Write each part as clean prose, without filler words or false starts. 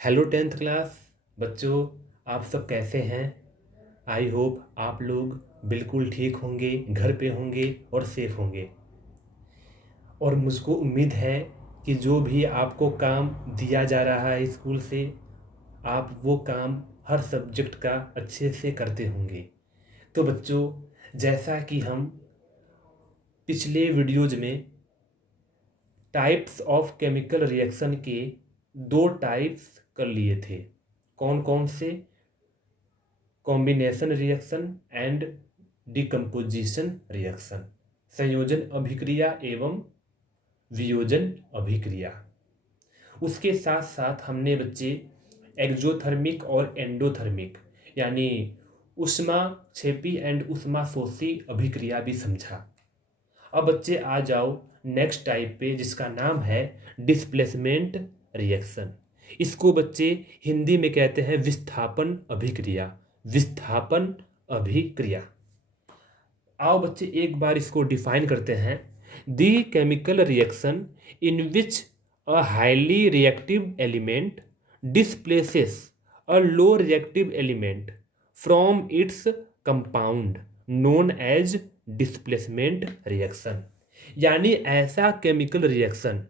Hello tenth class बच्चों, आप सब कैसे हैं। आई होप आप लोग बिल्कुल ठीक होंगे, घर पे होंगे और सेफ होंगे। और मुझको उम्मीद है कि जो भी आपको काम दिया जा रहा है स्कूल से, आप वो काम हर सब्जेक्ट का अच्छे से करते होंगे। तो बच्चों, जैसा कि हम पिछले वीडियोज में टाइप्स ऑफ केमिकल रिएक्शन के दो टाइप्स कर लिए थे। कौन कौन से? Combination reaction and decomposition reaction, संयोजन अभिक्रिया एवं वियोजन अभिक्रिया। उसके साथ साथ हमने बच्चे एक्जोथर्मिक और एंडोथर्मिक यानी ऊष्मा क्षेपी एंड ऊष्मा शोषी अभिक्रिया भी समझा। अब बच्चे आ जाओ नेक्स्ट टाइप पे, जिसका नाम है डिस्प्लेसमेंट रिएक्शन। इसको बच्चे हिंदी में कहते हैं विस्थापन अभिक्रिया। विस्थापन अभिक्रिया। आओ बच्चे एक बार इसको डिफाइन करते हैं। The chemical reaction in which a highly reactive element displaces a low reactive element from its compound known as displacement reaction. यानी ऐसा केमिकल रिएक्शन,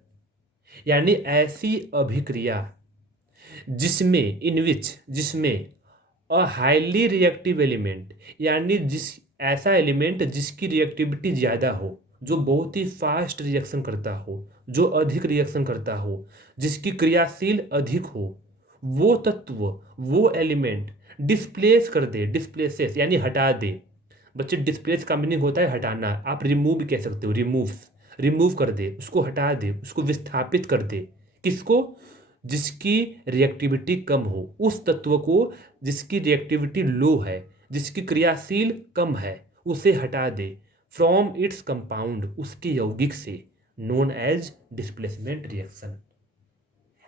यानी ऐसी अभिक्रिया जिसमें जिसमें अ हाईली रिएक्टिव एलिमेंट, यानी जिस ऐसा एलिमेंट जिसकी रिएक्टिविटी ज़्यादा हो, जो बहुत ही फास्ट रिएक्शन करता हो, जो अधिक रिएक्शन करता हो, जिसकी क्रियाशील अधिक हो, वो तत्व, वो एलिमेंट डिस्प्लेस कर दे। डिस्प्लेसेस यानी हटा दे। बच्चे डिस्प्लेस का मीनिंग होता है हटाना। आप रिमूव भी कह सकते हो। रिमूव कर दे, उसको हटा दे, उसको विस्थापित कर दे। किसको? जिसकी रिएक्टिविटी कम हो, उस तत्व को जिसकी रिएक्टिविटी लो है, जिसकी क्रियाशील कम है, उसे हटा दे फ्रॉम इट्स कंपाउंड, उसके यौगिक से, नोन एज डिस्प्लेसमेंट रिएक्शन।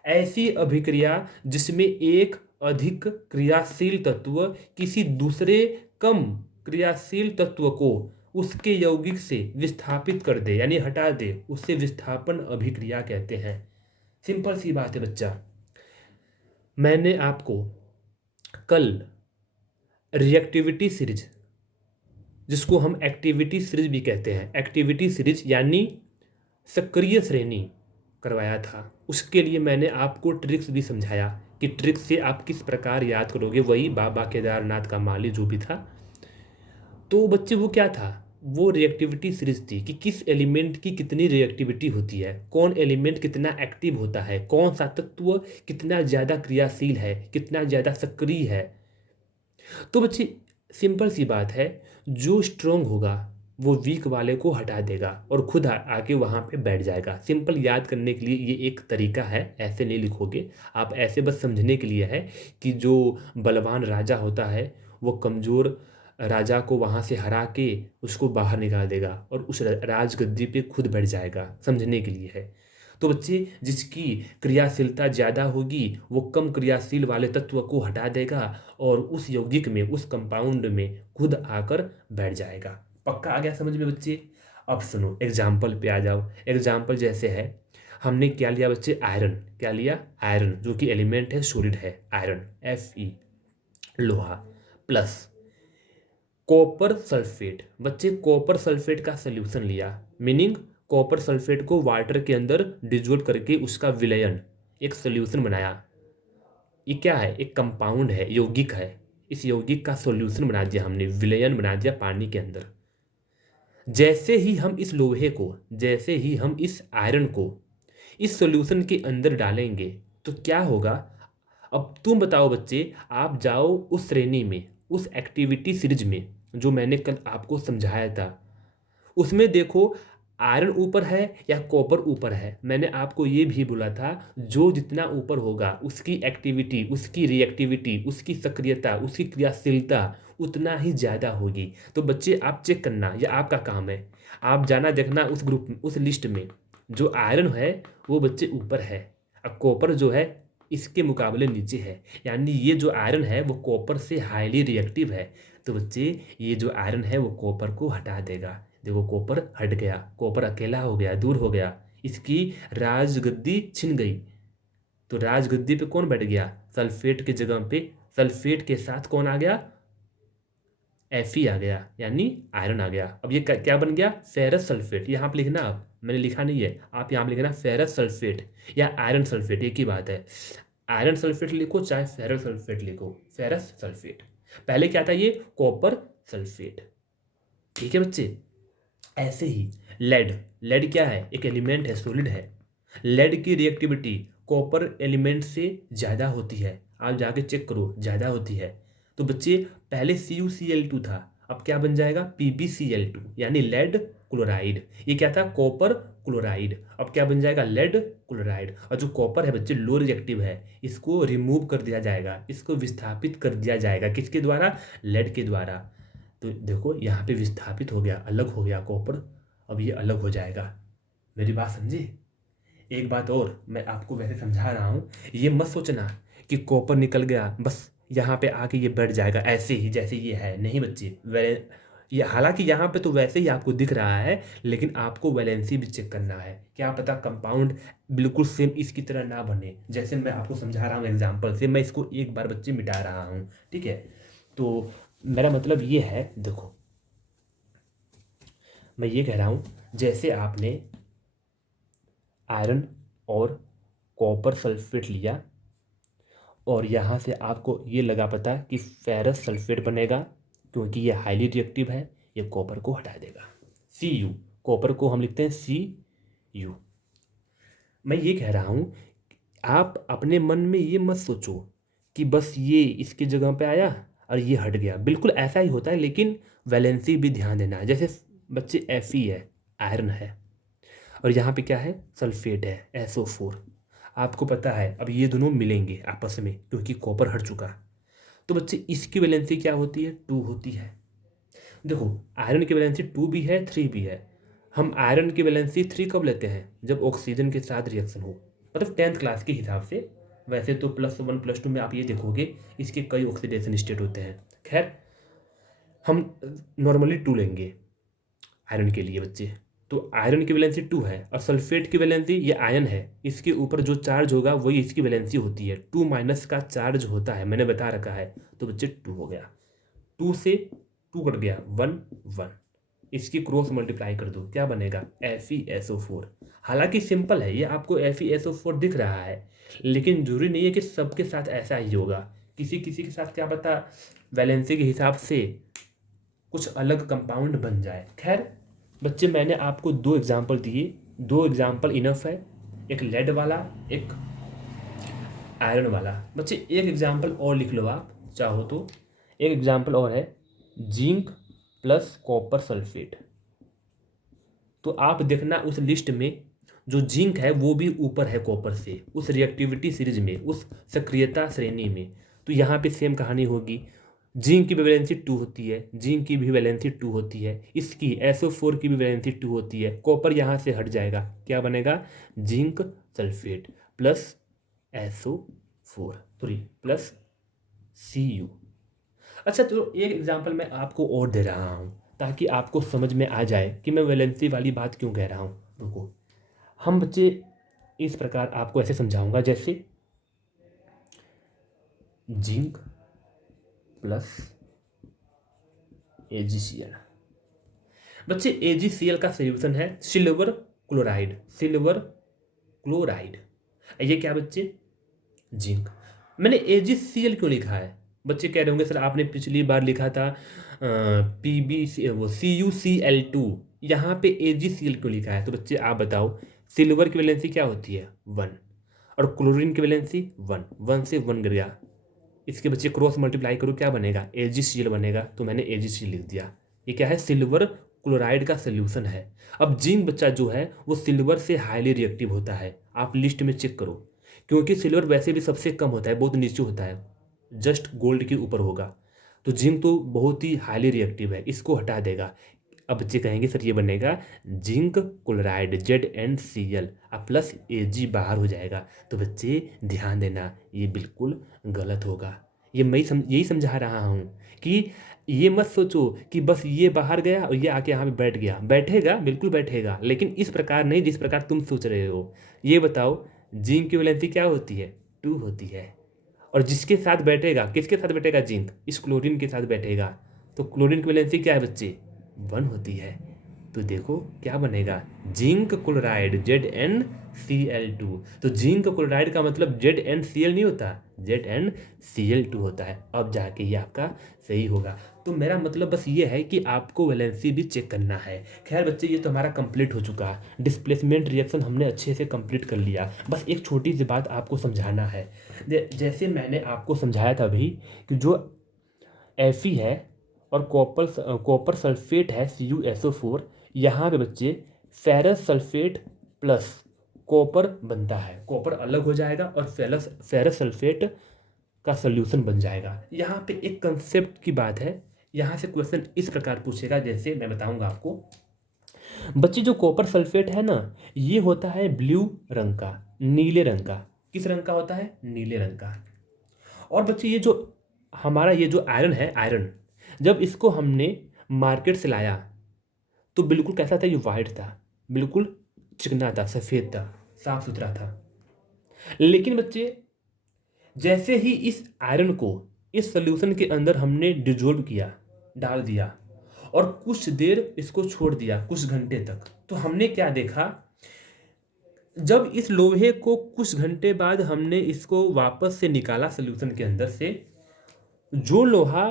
ऐसी अभिक्रिया जिसमें एक अधिक क्रियाशील तत्व किसी दूसरे कम क्रियाशील तत्व को उसके यौगिक से विस्थापित कर दे यानी हटा दे, उसे विस्थापन अभिक्रिया कहते हैं। सिंपल सी बात है बच्चा। मैंने आपको कल रिएक्टिविटी सीरीज, जिसको हम एक्टिविटी सीरीज भी कहते हैं, एक्टिविटी सीरीज यानी सक्रिय श्रेणी करवाया था। उसके लिए मैंने आपको ट्रिक्स भी समझाया कि ट्रिक्स से आप किस प्रकार याद करोगे, वही बाबा केदारनाथ का माली जो भी था। तो बच्चे वो क्या था? वो रिएक्टिविटी सीरीज थी कि किस एलिमेंट की कितनी रिएक्टिविटी होती है, कौन एलिमेंट कितना एक्टिव होता है, कौन सा तत्व कितना ज़्यादा क्रियाशील है, कितना ज़्यादा सक्रिय है। तो बच्चे सिंपल सी बात है, जो स्ट्रोंग होगा वो वीक वाले को हटा देगा और खुद आके वहाँ पे बैठ जाएगा। सिंपल याद करने के लिए ये एक तरीका है, ऐसे नहीं लिखोगे आप, ऐसे बस समझने के लिए है कि जो बलवान राजा होता है वो कमज़ोर राजा को वहाँ से हरा के उसको बाहर निकाल देगा और उस राजगद्दी पे खुद बैठ जाएगा, समझने के लिए है। तो बच्चे जिसकी क्रियाशीलता ज़्यादा होगी वो कम क्रियाशील वाले तत्व को हटा देगा और उस यौगिक में, उस कंपाउंड में खुद आकर बैठ जाएगा। पक्का आ गया समझ में बच्चे? अब सुनो, एग्जाम्पल पे आ जाओ। एग्जाम्पल जैसे है, हमने क्या लिया बच्चे? आयरन। क्या लिया? आयरन, जो कि एलिमेंट है, सॉलिड है। आयरन Fe, लोहा, प्लस कॉपर सल्फेट। बच्चे कॉपर सल्फेट का सल्यूशन लिया, मीनिंग कॉपर सल्फेट को वाटर के अंदर डिजोल्व करके उसका विलयन, एक सॉल्यूशन बनाया। ये क्या है? एक कंपाउंड है, यौगिक है। इस यौगिक का सॉल्यूशन बना दिया हमने, विलयन बना दिया पानी के अंदर। जैसे ही हम इस लोहे को, जैसे ही हम इस आयरन को इस सॉल्यूशन के अंदर डालेंगे तो क्या होगा? अब तुम बताओ बच्चे, आप जाओ उस श्रेणी में, उस एक्टिविटी सीरीज में जो मैंने कल आपको समझाया था, उसमें देखो आयरन ऊपर है या कॉपर ऊपर है। मैंने आपको ये भी बोला था, जो जितना ऊपर होगा उसकी एक्टिविटी, उसकी रिएक्टिविटी, उसकी सक्रियता, उसकी क्रियाशीलता उतना ही ज़्यादा होगी। तो बच्चे आप चेक करना, यह आपका काम है। आप जाना देखना उस ग्रुप में, उस लिस्ट में जो आयरन है वो बच्चे ऊपर है और कॉपर जो है इसके मुकाबले नीचे है। यानी ये जो आयरन है वो कॉपर से हाईली रिएक्टिव है। तो बच्चे ये जो आयरन है वो कॉपर को हटा देगा। देखो कॉपर हट गया, कॉपर अकेला हो गया, दूर हो गया, इसकी राजगद्दी छिन गई। तो राजगद्दी पे कौन बैठ गया, सल्फेट की जगह पे सल्फेट के साथ कौन आ गया, Fe आ गया, यानी आयरन आ गया। अब ये क्या बन गया, फेरस सल्फेट। यहाँ पे लिखना, आप, मैंने लिखा नहीं है, आप यहाँ पे लिखना फेरस सल्फेट या आयरन सल्फेट, एक ही बात है। आयरन सल्फेट लिखो चाहे फेरस सल्फेट लिखो, फेरस सल्फेट। पहले क्या था ये, कॉपर सल्फेट। ठीक है बच्चे। ऐसे ही लेड, लेड क्या है, एक एलिमेंट है, सॉलिड है। लेड की रिएक्टिविटी कॉपर एलिमेंट से ज़्यादा होती है, आप जाके चेक करो, ज़्यादा होती है। तो बच्चे पहले CuCl2 था, अब क्या बन जाएगा, PbCl2, यानी लेड क्लोराइड। ये क्या था, कॉपर क्लोराइड, अब क्या बन जाएगा, लेड क्लोराइड। और जो कॉपर है बच्चे लो रिएक्टिव है, इसको रिमूव कर दिया जाएगा, इसको विस्थापित कर दिया जाएगा, किसके द्वारा, लेड के द्वारा। तो देखो यहाँ पे विस्थापित हो गया, अलग हो गया कॉपर, अब ये अलग हो जाएगा। मेरी बात समझे। एक बात और मैं आपको वैसे समझा रहा हूँ, ये मत सोचना कि कॉपर निकल गया बस यहाँ पे आके ये बैठ जाएगा ऐसे ही जैसे ये है, नहीं बच्चे। ये हालांकि यहाँ पे तो वैसे ही आपको दिख रहा है, लेकिन आपको वैलेंसी भी चेक करना है, क्या पता कंपाउंड बिल्कुल सेम इसकी तरह ना बने। जैसे मैं आपको समझा रहा हूँ एग्जाम्पल से, मैं इसको एक बार बच्चे मिटा रहा हूँ, ठीक है। तो मेरा मतलब ये है, देखो मैं ये कह रहा हूँ, जैसे आपने आयरन और कॉपर सल्फेट लिया और यहाँ से आपको ये लगा पता कि फेरस सल्फेट बनेगा, क्योंकि ये हाईली रिएक्टिव है, ये कॉपर को हटा देगा। Cu, कॉपर को हम लिखते हैं Cu। मैं ये कह रहा हूँ, आप अपने मन में ये मत सोचो कि बस ये इसकी जगह पे आया और ये हट गया, बिल्कुल ऐसा ही होता है, लेकिन वैलेंसी भी ध्यान देना है। जैसे बच्चे Fe है, आयरन है, और यहाँ पे क्या है, सल्फेट है, SO4। आपको पता है अब ये दोनों मिलेंगे आपस में, क्योंकि कॉपर हट चुका। तो बच्चे इसकी वैलेंसी क्या होती है, 2 होती है। देखो आयरन की वैलेंसी 2 भी है, 3 भी है। हम आयरन की वैलेंसी 3 कब लेते हैं, जब ऑक्सीजन के साथ रिएक्शन हो, मतलब 10th क्लास के हिसाब से। वैसे तो +1 +2 में आप ये देखोगे इसके कई ऑक्सीडेशन स्टेट होते हैं। खैर हम नॉर्मली 2 लेंगे आयरन के लिए बच्चे। तो आयरन की वैलेंसी 2 है, और सल्फेट की वैलेंसी, ये आयन है, इसके ऊपर जो चार्ज होगा वही इसकी वैलेंसी होती है, 2 माइनस का चार्ज होता है, मैंने बता रखा है। तो बच्चे 2 हो गया, 2 से 2 कट गया, 1 1। इसकी क्रॉस मल्टीप्लाई कर दो, क्या बनेगा, FeSO4। हालांकि सिंपल है ये, आपको FeSO4 दिख रहा है, लेकिन जरूरी नहीं है कि सबके साथ ऐसा ही होगा, किसी किसी के साथ क्या पता वैलेंसी के हिसाब से कुछ अलग कंपाउंड बन जाए। खैर बच्चे मैंने आपको 2 एग्जाम्पल दिए, 2 एग्जाम्पल इनफ है, एक लेड वाला, एक आयरन वाला। बच्चे एक एग्जाम्पल और लिख लो आप चाहो तो, एक एग्जाम्पल और है, जिंक प्लस कॉपर सल्फेट। तो आप देखना उस लिस्ट में जो जिंक है वो भी ऊपर है कॉपर से, उस रिएक्टिविटी सीरीज में, उस सक्रियता श्रेणी में। तो यहाँ पे सेम कहानी होगी, जिंक की भी वैलेंसी 2 होती है, जिंक की भी वैलेंसी 2 होती है, इसकी SO4 की भी वैलेंसी 2 होती है। कॉपर यहाँ से हट जाएगा, क्या बनेगा, zinc sulphate plus SO4 sorry plus Cu। अच्छा तो एक एग्जांपल मैं आपको और दे रहा हूँ ताकि आपको समझ में आ जाए कि मैं वैलेंसी वाली बात क्यों कह रहा हूँ। रुको, हम बच्चे इस प्रकार आपको ऐसे समझाऊंगा, जैसे जिंक प्लस AgCl। बच्चे AgCl का सोल्यूशन है सिल्वर क्लोराइड, सिल्वर क्लोराइड। ये क्या बच्चे, जिंक। मैंने AgCl क्यों लिखा है, बच्चे कह रहे होंगे सर आपने पिछली बार लिखा था CuCl2, यहाँ पे AgCl क्यों लिखा है। तो बच्चे आप बताओ, सिल्वर की वैलेंसी क्या होती है, 1, और क्लोरीन की वैलेंसी 1, 1 से 1 गिर गया, इसके बच्चे क्रॉस मल्टीप्लाई करो, क्या बनेगा, AgCl बनेगा। तो मैंने AgCl लिख दिया, ये क्या है, सिल्वर क्लोराइड का सोल्यूशन है। अब जिंक बच्चा जो है वो सिल्वर से हाईली रिएक्टिव होता है, आप लिस्ट में चेक करो, क्योंकि सिल्वर वैसे भी सबसे कम होता है, बहुत नीचे होता है, जस्ट गोल्ड के ऊपर होगा। तो जिंक तो बहुत ही हाईली रिएक्टिव है, इसको हटा देगा। अब बच्चे कहेंगे सर ये बनेगा जिंक क्लोराइड ZnCl, अब प्लस Ag बाहर हो जाएगा। तो बच्चे ध्यान देना, ये बिल्कुल गलत होगा। ये मैं यही समझा रहा हूँ कि ये मत सोचो कि बस ये बाहर गया और ये आके यहाँ पे बैठ गया, बैठेगा बिल्कुल बैठेगा, लेकिन इस प्रकार नहीं जिस प्रकार तुम सोच रहे हो। ये बताओ जिंक की वैलेंसी क्या होती है? 2 होती है। और जिसके साथ बैठेगा, किसके साथ बैठेगा? जिंक, इस क्लोरीन के साथ बैठेगा, तो क्लोरीन की वैलेंसी क्या है बच्चे? 1 होती है। तो देखो क्या बनेगा? Zinc chloride ZnCl2। तो जिंक क्लोराइड का मतलब ZnCl नहीं होता, ZnCl2 होता है। अब जाके ये आपका सही होगा। तो मेरा मतलब बस ये है कि आपको वैलेंसी भी चेक करना है। खैर बच्चे, ये तो हमारा कंप्लीट हो चुका है। डिस्प्लेसमेंट रिएक्शन हमने अच्छे से कंप्लीट कर लिया। बस एक छोटी सी बात आपको समझाना है। जैसे मैंने आपको समझाया था अभी कि जो Fe है और कॉपर सल्फेट है CuSO4, यहाँ पे बच्चे फेरस सल्फेट प्लस कॉपर बनता है। कॉपर अलग हो जाएगा और फेरस सल्फेट का सोल्यूशन बन जाएगा। यहाँ पे एक कंसेप्ट की बात है। यहाँ से क्वेश्चन इस प्रकार पूछेगा, जैसे मैं बताऊंगा आपको। बच्चे जो कॉपर सल्फेट है ना, ये होता है ब्लू रंग का, नीले रंग का। किस रंग का होता है? नीले रंग का। और बच्चे ये जो हमारा ये जो आयरन है, आयरन जब इसको हमने मार्केट से लाया तो बिल्कुल कैसा था? ये वाइट था, बिल्कुल चिकना था, सफ़ेद था, साफ सुथरा था। लेकिन बच्चे जैसे ही इस आयरन को इस सोल्यूशन के अंदर हमने डिजोल्व किया, डाल दिया, और कुछ देर इसको छोड़ दिया, कुछ घंटे तक, तो हमने क्या देखा? जब इस लोहे को कुछ घंटे बाद हमने इसको वापस से निकाला सोल्यूशन के अंदर से, जो लोहा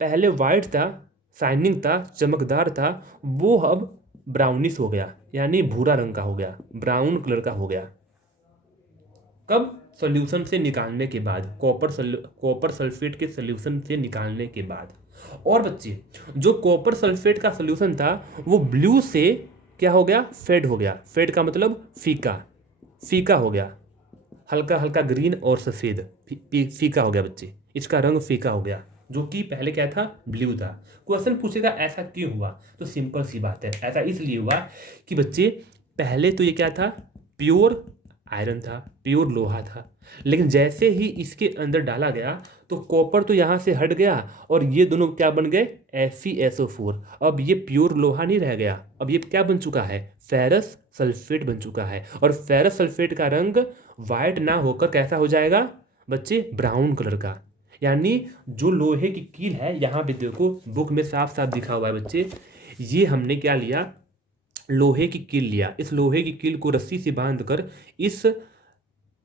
पहले वाइट था, शाइनिंग था, चमकदार था, वो अब ब्राउनिश हो गया, यानी भूरा रंग का हो गया, ब्राउन कलर का हो गया। कब? सॉल्यूशन से निकालने के बाद, कॉपर सल्फेट के सॉल्यूशन से निकालने के बाद। और बच्चे जो कॉपर सल्फेट का सॉल्यूशन था वो ब्लू से क्या हो गया? फेड हो गया। फेड का मतलब फीका, फीका हो गया, हल्का हल्का ग्रीन और सफ़ेद, फीका हो गया बच्चे, इसका रंग फीका हो गया, जो कि पहले क्या था? ब्लू था। क्वेश्चन पूछेगा ऐसा क्यों हुआ? तो सिंपल सी बात है, ऐसा इसलिए हुआ कि बच्चे पहले तो ये क्या था? प्योर आयरन था, प्योर लोहा था। लेकिन जैसे ही इसके अंदर डाला गया तो कॉपर तो यहाँ से हट गया और ये दोनों क्या बन गए? FeSO4। अब ये प्योर लोहा नहीं रह गया, अब ये क्या बन चुका है? फेरस सल्फेट बन चुका है। और फेरस सल्फेट का रंग वाइट ना होकर कैसा हो जाएगा बच्चे? ब्राउन कलर का। यानी जो लोहे की कील है, यहाँ पे देखो बुक में साफ साफ दिखा हुआ है बच्चे, ये हमने क्या लिया? लोहे की कील लिया। इस लोहे की कील को रस्सी से बांधकर इस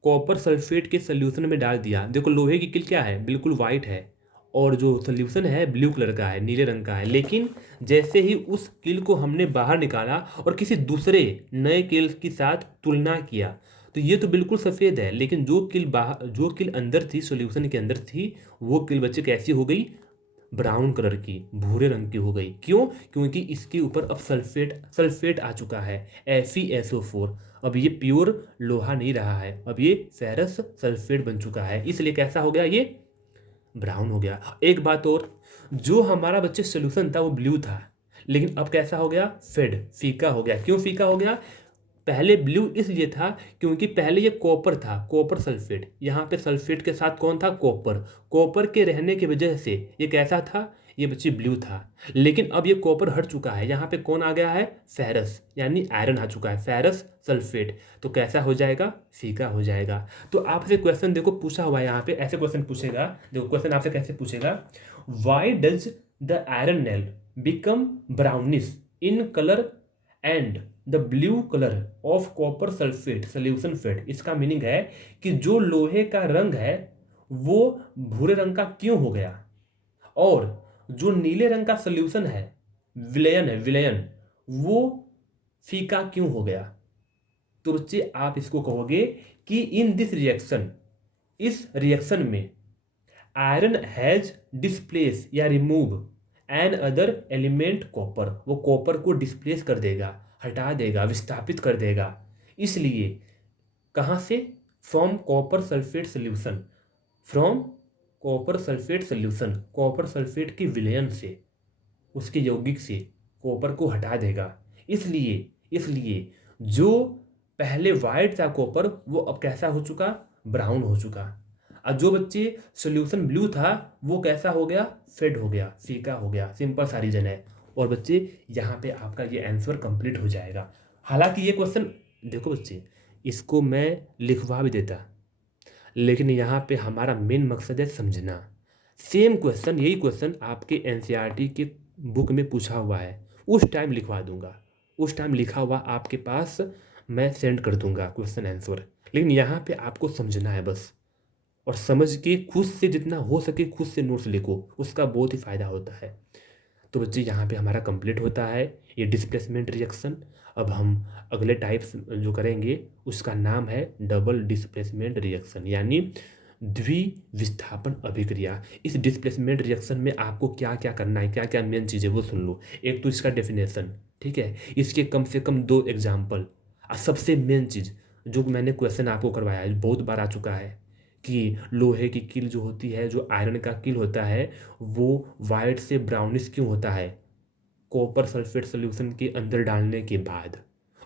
कॉपर सल्फेट के सोल्यूशन में डाल दिया। देखो लोहे की कील क्या है? बिल्कुल वाइट है, और जो सोल्यूशन है ब्लू कलर का है, नीले रंग का है। लेकिन जैसे ही उस कील को हमने बाहर निकाला और किसी दूसरे नए कील के साथ तुलना किया, तो ये तो बिल्कुल सफ़ेद है, लेकिन जो कील अंदर थी, सोल्यूशन के अंदर थी, वो कील बच्चे कैसी हो गई? ब्राउन कलर की, भूरे रंग की हो गई। क्यों? क्योंकि इसके ऊपर अब सल्फेट आ चुका है, FeSO4। अब ये प्योर लोहा नहीं रहा है, अब ये फेरस सल्फेट बन चुका है, इसलिए कैसा हो गया? ये ब्राउन हो गया। एक बात और, जो हमारा बच्चे सोल्यूशन था वो ब्लू था, लेकिन अब कैसा हो गया? फेड, फीका हो गया। क्यों फीका हो गया? पहले ब्लू इसलिए था क्योंकि पहले ये कॉपर था, कॉपर सल्फेट। यहाँ पे सल्फेट के साथ कौन था? कॉपर। कॉपर के रहने की वजह से ये कैसा था? ये बच्चे ब्लू था। लेकिन अब ये कॉपर हट चुका है, यहाँ पे कौन आ गया है? फेरस, यानी आयरन आ चुका है, फेरस सल्फेट। तो कैसा हो जाएगा? फीका हो जाएगा। तो आपसे क्वेश्चन देखो पूछा हुआ है, यहाँ पे ऐसे क्वेश्चन पूछेगा। देखो क्वेश्चन आपसे कैसे पूछेगा? Why does the iron nail become brownish in colour and the blue colour of copper sulphate solution fade? इसका मीनिंग है कि जो लोहे का रंग है वो भूरे रंग का क्यों हो गया, और जो नीले रंग का सोल्यूशन है, विलयन, वो फीका क्यों हो गया? तो बच्चे आप इसको कहोगे कि इन दिस रिएक्शन, इस रिएक्शन में आयरन हैज डिस्प्लेस या remove an other element copper. वो कॉपर को डिस्प्लेस कर देगा, हटा देगा, विस्थापित कर देगा। इसलिए कहाँ से? From copper sulphate solution, from copper sulphate solution, copper sulphate की विलयन से, उसके यौगिक से कॉपर को हटा देगा। इसलिए जो पहले वाइट था कॉपर, वो अब कैसा हो चुका? ब्राउन हो चुका। और जो बच्चे सॉल्यूशन ब्लू था वो कैसा हो गया? फेड हो गया, फीका हो गया। सिंपल सा रीजन है। और बच्चे यहाँ पे आपका ये आंसर कंप्लीट हो जाएगा। हालांकि ये क्वेश्चन देखो बच्चे, इसको मैं लिखवा भी देता, लेकिन यहाँ पे हमारा मेन मकसद है समझना। सेम क्वेश्चन, यही क्वेश्चन आपके एनसीईआरटी के बुक में पूछा हुआ है, उस टाइम लिखवा दूंगा, उस टाइम लिखा हुआ आपके पास मैं सेंड कर दूंगा क्वेश्चन आंसर। लेकिन यहाँ पे आपको समझना है बस, और समझ के खुद से जितना हो सके खुद से नोट्स लिखो, उसका बहुत ही फ़ायदा होता है। तो बच्चे यहाँ पे हमारा कंप्लीट होता है ये डिस्प्लेसमेंट रिएक्शन। अब हम अगले टाइप्स जो करेंगे उसका नाम है डबल डिस्प्लेसमेंट रिएक्शन, यानी द्विविस्थापन अभिक्रिया। इस डिस्प्लेसमेंट रिएक्शन में आपको क्या क्या करना है, क्या क्या मेन चीज़ें वो सुन लो। एक तो इसका डेफिनेशन, ठीक है, इसके कम से कम 2 एग्जाम्पल, और सबसे मेन चीज़ जो मैंने क्वेश्चन आपको करवाया है, बहुत बार आ चुका है, कि लोहे की कील जो होती है, जो आयरन का कील होता है, वो वाइट से ब्राउनिश क्यों होता है कॉपर सल्फेट सोल्यूशन के अंदर डालने के बाद,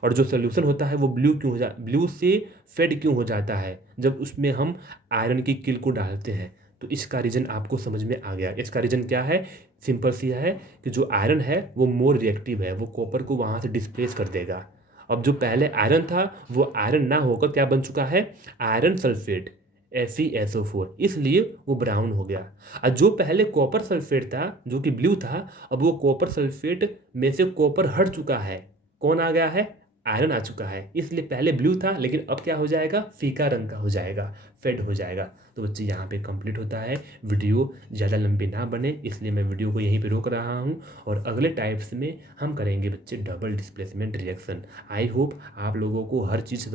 और जो सोल्यूशन होता है वो ब्लू से फेड क्यों हो जाता है जब उसमें हम आयरन की कील को डालते हैं। तो इसका रीज़न आपको समझ में आ गया। इसका रीज़न क्या है, सिंपल सी है कि जो आयरन है वो मोर रिएक्टिव है, वो कॉपर को वहाँ से डिस्प्लेस कर देगा। अब जो पहले आयरन था वो आयरन ना होकर क्या बन चुका है, आयरन सल्फेट, FeSO4, इसलिए वो ब्राउन हो गया। और जो पहले कॉपर सल्फेट था जो कि ब्लू था, अब वो कॉपर सल्फेट में से कॉपर हट चुका है, कौन आ गया है, आयरन आ चुका है, इसलिए पहले ब्लू था लेकिन अब क्या हो जाएगा, फीका रंग का हो जाएगा, फेड हो जाएगा। तो बच्चे यहाँ पे कंप्लीट होता है। वीडियो ज़्यादा लंबी ना बने इसलिए मैं वीडियो को यहीं पे रोक रहा हूँ, और अगले टाइप्स में हम करेंगे बच्चे double displacement reaction. I hope आप लोगों को हर चीज़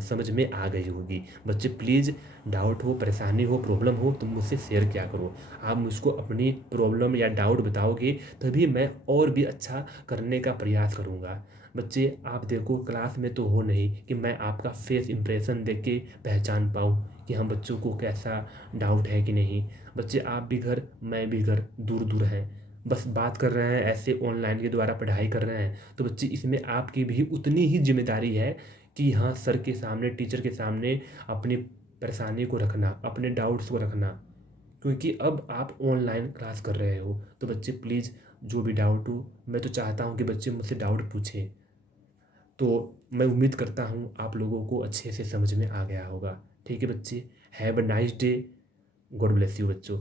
समझ में आ गई होगी। बच्चे प्लीज़, डाउट हो, परेशानी हो, प्रॉब्लम हो तो मुझसे शेयर किया करो। आप मुझको अपनी प्रॉब्लम या डाउट बताओगे तभी मैं और भी अच्छा करने का प्रयास करूँगा। बच्चे आप देखो क्लास में तो हो नहीं कि मैं आपका फेस इंप्रेशन देख के पहचान पाऊँ कि हम बच्चों को कैसा डाउट है कि नहीं। बच्चे आप भी घर, मैं भी घर, दूर दूर हैं, बस बात कर रहे हैं ऐसे, ऑनलाइन के द्वारा पढ़ाई कर रहे हैं। तो बच्चे इसमें आपकी भी उतनी ही जिम्मेदारी है कि हाँ, सर के सामने, टीचर के सामने अपनी परेशानी को रखना, अपने डाउट्स को रखना, क्योंकि अब आप ऑनलाइन क्लास कर रहे हो। तो बच्चे प्लीज़, जो भी डाउट हो, मैं तो चाहता हूँ कि बच्चे मुझसे डाउट पूछें। तो मैं उम्मीद करता हूँ आप लोगों को अच्छे से समझ में आ गया होगा। ठीक है बच्चे, have a nice day, God bless you बच्चों।